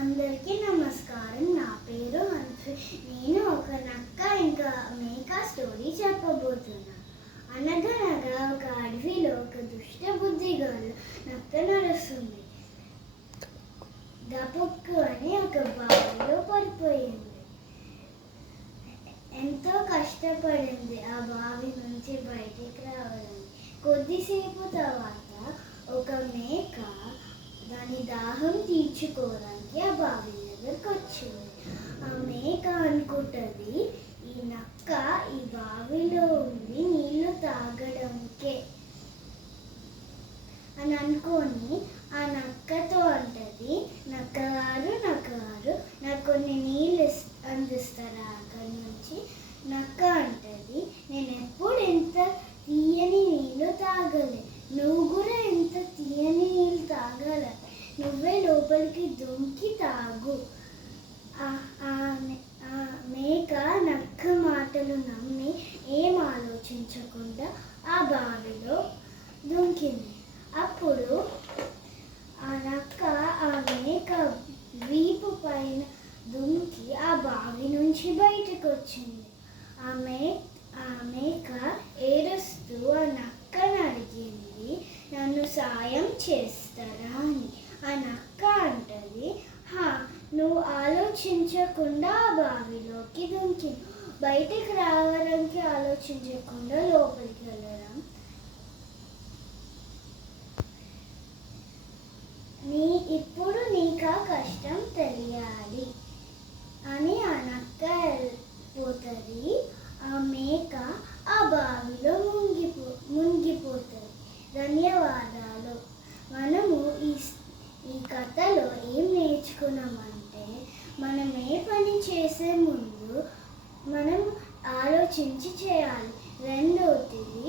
అందరికీ నమస్కారం. నా పేరు హన్సి. నేను ఒక నక్క ఇంకా మేక స్టోరీ చెప్పబోతున్నా. అనగనగా ఒక అడవిలో ఒక దుష్ట బుద్ధి గల నక్క నడుస్తుంది. గపుక్కు అని ఒక బావిలో పడిపోయింది. ఎంతో కష్టపడింది ఆ బావి నుంచి బయటికి రావడానికి. కొద్దిసేపు తర్వాత ఒక మేక దాని దాహం తీర్చుకోవడానికి ఆ బావి దగ్గరకు వచ్చింది. ఆ మేక అనుకుంటుంది, ఈ నక్క ఈ బావిలో ఉంది నీళ్లు తాగడానికే అని అనుకొని ఆ నక్కతో అంటది, నక్కగారు నాకు కొన్ని నీళ్ళు అందిస్తారా అక్కడి నుంచి. నక్క అంటది, నేను ఎప్పుడు ఎంత తీయని నీళ్ళు తాగలే, నువ్వు కూడా ఎంత తీయని నీళ్ళు తాగల, నువ్వే లోపలికి దొంకి తాగు. మేక నక్క మాటలు నమ్మి ఏం ఆలోచించకుండా ఆ బావిలో దొంకింది. అప్పుడు ఆ నక్క ఆ మేక వీపు పైన దుంకి ఆ బావి నుంచి బయటకు వచ్చింది. ఆ మేక ఏడుస్తూ ఆ నక్కను అడిగింది, నన్ను సాయం చేస్తారా అని. ఆ నక్క అంటది, నువ్వు ఆలోచించకుండా ఆ బావిలోకి దుంకి బయటికి రావడానికి ఆలోచించకుండా లోపలికి వెళ్ళడం ఇప్పుడు నీకా కష్టం తెలియాలి అని ఆ నక్క వెళ్ళిపోతుంది. ఆ మేక ఆ బావిలో మునిగిపోతుంది. ధన్యవాదాలు. మనము ఈ కథలో ఏం నేర్చుకున్నామంటే, మనం ఏ పని చేసే ముందు మనం ఆలోచించి చేయాలి. రెండవది,